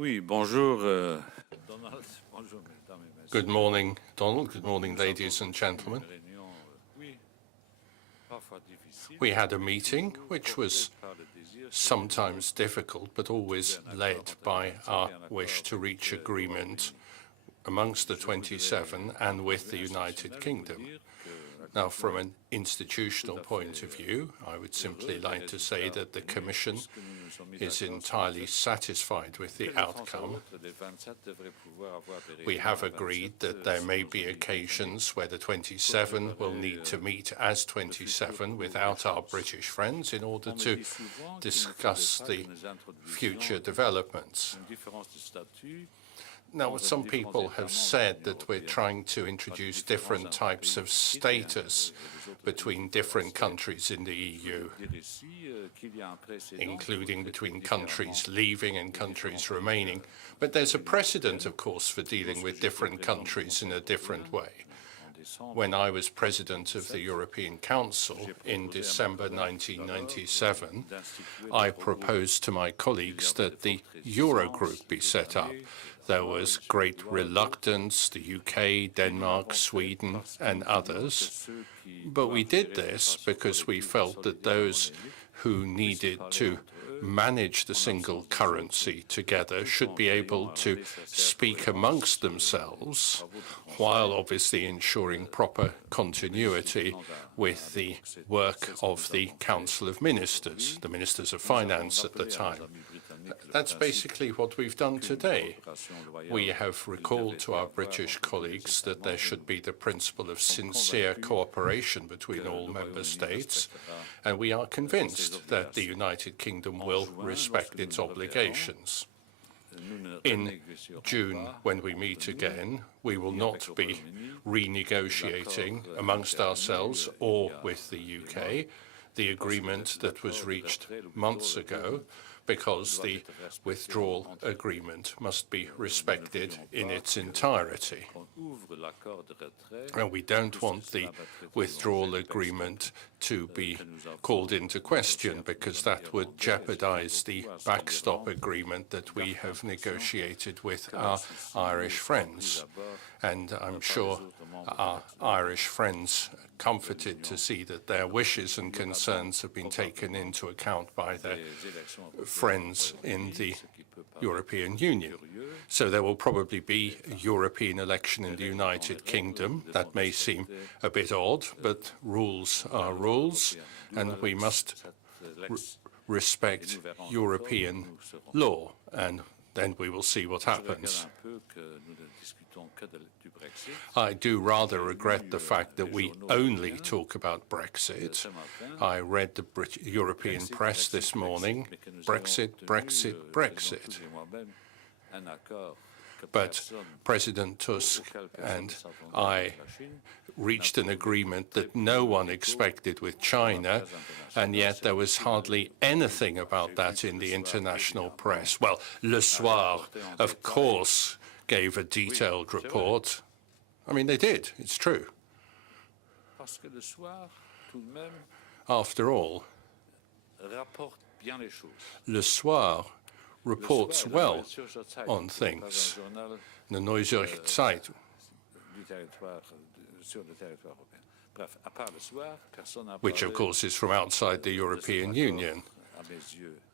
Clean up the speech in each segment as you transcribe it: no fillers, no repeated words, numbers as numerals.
Oui, bonjour, Donald. Bonjour, mesdames et messieurs. Good morning, Donald. Good morning, ladies and gentlemen. We had a meeting which was sometimes difficult, but always led by our wish to reach agreement amongst the 27 and with the United Kingdom. Now, from an institutional point of view, I would simply like to say that the Commission is entirely satisfied with the outcome. We have agreed that there may be occasions where the 27 will need to meet as 27 without our British friends in order to discuss the future developments. Now, some people have said that we're trying to introduce different types of status between different countries in the EU, including between countries leaving and countries remaining. But there's a precedent, of course, for dealing with different countries in a different way. When I was president of the European Council in December 1997, I proposed to my colleagues that the Eurogroup be set up. There was great reluctance, the UK, Denmark, Sweden, and others. But we did this because we felt that those who needed to manage the single currency together should be able to speak amongst themselves, while obviously ensuring proper continuity with the work of the Council of Ministers, the Ministers of Finance at the time. That's basically what we've done today. We have recalled to our British colleagues that there should be the principle of sincere cooperation between all member states, and we are convinced that the United Kingdom will respect its obligations. In June, when we meet again, we will not be renegotiating amongst ourselves or with the UK the agreement that was reached months ago, because the withdrawal agreement must be respected in its entirety. And we don't want the withdrawal agreement to be called into question, because that would jeopardize the backstop agreement that we have negotiated with our Irish friends. And I'm sure our Irish friends are comforted to see that their wishes and concerns have been taken into account by their friends in the European Union. So there will probably be a European election in the United Kingdom. That may seem a bit odd, but rules are rules, and we must respect European law, and then we will see what happens. I do rather regret the fact that we only talk about Brexit. I read the European press this morning. Brexit, Brexit, Brexit. But President Tusk and I reached an agreement that no one expected with China, and yet there was hardly anything about that in the international press. Well, Le Soir, of course, gave a detailed report. I mean, they did. It's true. After all, Le Soir reports well on things. The Neue Zürcher Zeitung. Which, of course, is from outside the European Union.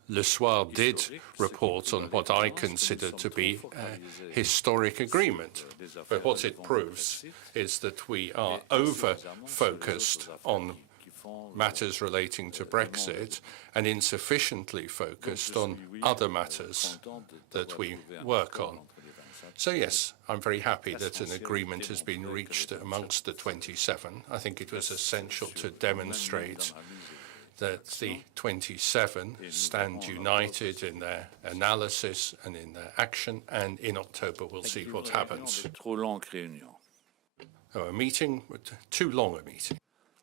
Le Soir did report on what I consider to be a historic agreement. But what it proves is that we are over-focused on matters relating to Brexit and insufficiently focused on other matters that we work on. So yes, I'm very happy that an agreement has been reached amongst the 27. I think it was essential to demonstrate that the 27 stand united in their analysis and in their action, and in October we'll see what happens. A meeting, too long a meeting.